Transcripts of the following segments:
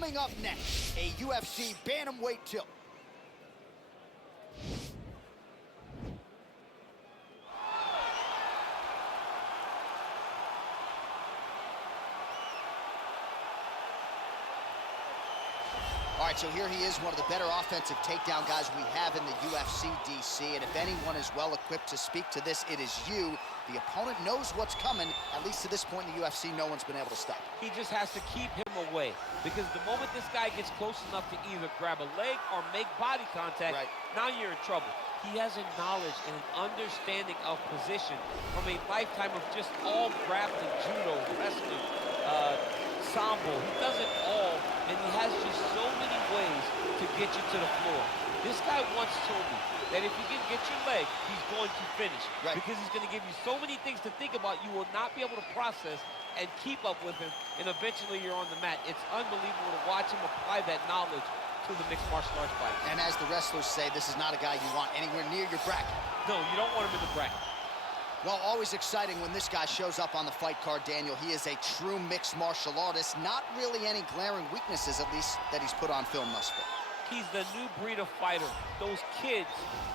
Coming up next, a UFC bantamweight tilt. All right, so here he is, one of the better offensive takedown guys we have in the UFC, DC. And if anyone is well equipped to speak to this, it is you. The opponent knows what's coming. At least to this point in the UFC, no one's been able to stop him. He just has to keep him away, because the moment this guy gets close enough to either grab a leg or make body contact, now you're in trouble. He has a knowledge and an understanding of position from a lifetime of just all grappling, judo, wrestling, sambo. He does it all, and he has just so many ways to get you to the floor. This guy once told me that if he can get your leg, he's going to finish. Because he's going to give you so many things to think about, you will not be able to process and keep up with him, and eventually you're on the mat. It's unbelievable to watch him apply that knowledge to the mixed martial arts fight. And as the wrestlers say, this is not a guy you want anywhere near your bracket. No, you don't want him in the bracket. Well, always exciting when this guy shows up on the fight card, Daniel. He is a true mixed martial artist. Not really any glaring weaknesses, at least, that he's put on film thus far. He's the new breed of fighter. Those kids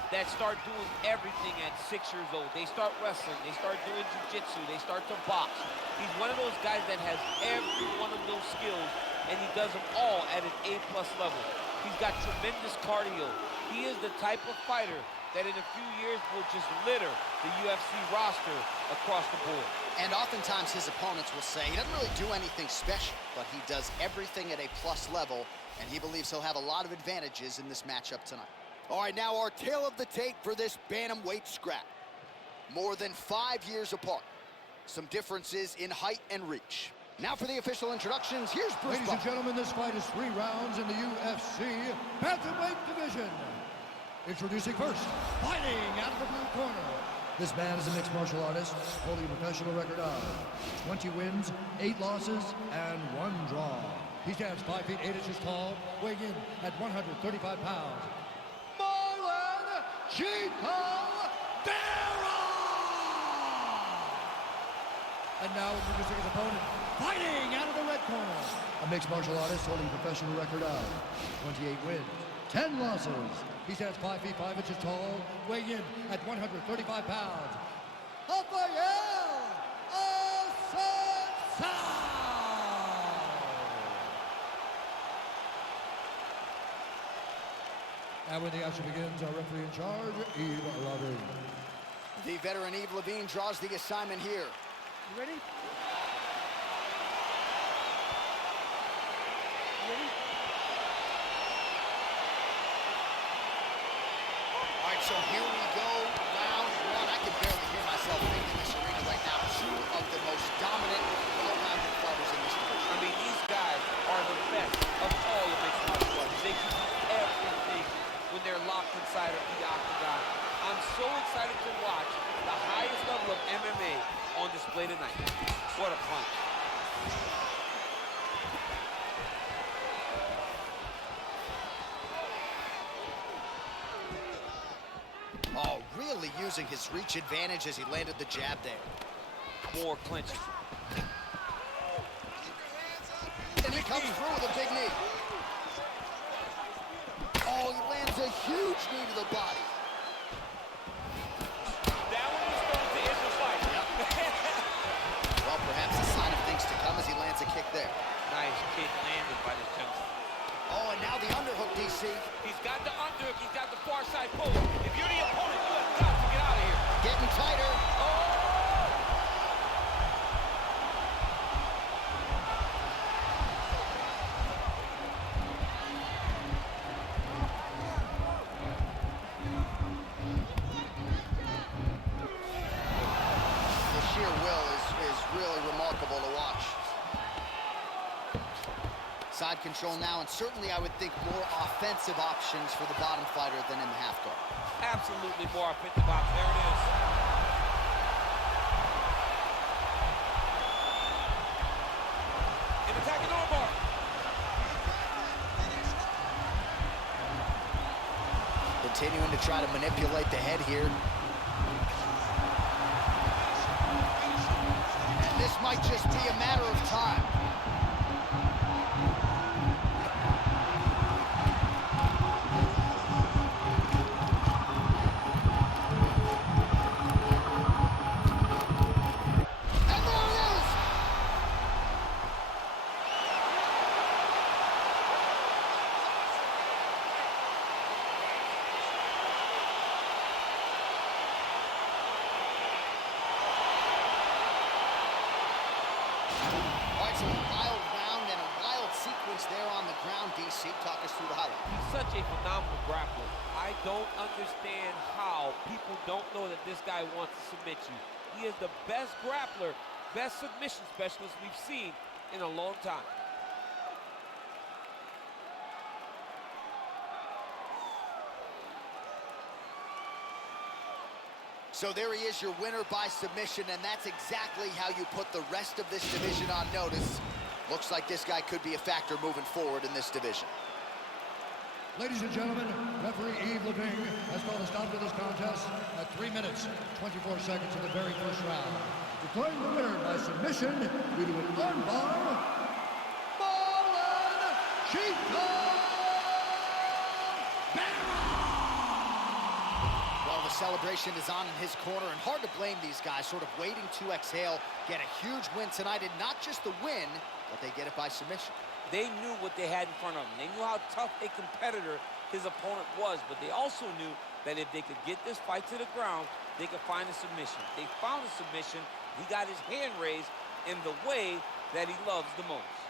that start doing everything at 6 years old. They start wrestling, they start doing jiu-jitsu, they start to box. He's one of those guys that has every one of those skills, and he does them all at an A+ level. He's got tremendous cardio. He is the type of fighter that in a few years will just litter the UFC roster across the board. And oftentimes his opponents will say he doesn't really do anything special, but he does everything at a plus level, and he believes he'll have a lot of advantages in this matchup tonight. All right, now our tale of the tape for this bantamweight scrap. More than 5 years apart. Some differences in height and reach. Now for the official introductions, here's Bruce. Ladies and gentlemen, this fight is 3 rounds in the UFC bantamweight division. Introducing first, fighting out of the blue corner. This man is a mixed martial artist, holding a professional record of 20 wins, 8 losses, and 1 draw. He stands 5 feet 8 inches tall, weighing in at 135 pounds. Marlon Vera! And now introducing his opponent, fighting out of the red corner. A mixed martial artist holding a professional record of 28 wins, 10 losses. He stands 5 feet 5 inches tall, weighing in at 135 pounds. Raphael Assuncao! And when the action begins, our referee in charge, Yves Lavigne. The veteran Yves Lavigne draws the assignment here. You ready? You ready? All right, so here we go, round 1. I can barely hear myself thinking this arena right now. 2 of the most dominant, well-rounded fighters in this division. I mean, these guys are the best of all of mixed martial arts. They can do everything when they're locked inside of the octagon. I'm so excited to watch the highest level of MMA on display tonight. What a punch. Oh, really using his reach advantage as he landed the jab there. More clinching. And he comes through with a big knee. Oh, he lands a huge knee to the body. That one was going to end the fight. Yep. Well, perhaps a sign of things to come as he lands a kick there. Nice kick landed by this gentleman. Oh, and now the underhook, DC. He's got the underhook, he's got the far side post. If you're the opponent, you have got to get out of here. Getting tighter. Oh! The sheer will is really remarkable to watch. Side control now, and certainly I would think more offensive options for the bottom fighter than in the half guard. Absolutely more offensive options. There it is. An attacking armbar. Continuing to try to manipulate the head here. And this might just be a matter of time. movements there on the ground, DC. Talk us through the highlight. He's such a phenomenal grappler. I don't understand how people don't know that this guy wants to submit you. He is the best grappler, best submission specialist we've seen in a long time. So there he is, your winner by submission, and that's exactly how you put the rest of this division on notice. Looks like this guy could be a factor moving forward in this division. Ladies and gentlemen, referee Yves Levine has called a stop to this contest at 3 minutes, 24 seconds of the very first round. Declaring the winner by submission due to an armbar, Marlon Vera! Well, the celebration is on in his corner, and hard to blame these guys, sort of waiting to exhale, get a huge win tonight, and not just the win, but they get it by submission. They knew what they had in front of them. They knew how tough a competitor his opponent was, but they also knew that if they could get this fight to the ground, they could find a submission. They found a submission. He got his hand raised in the way that he loves the most.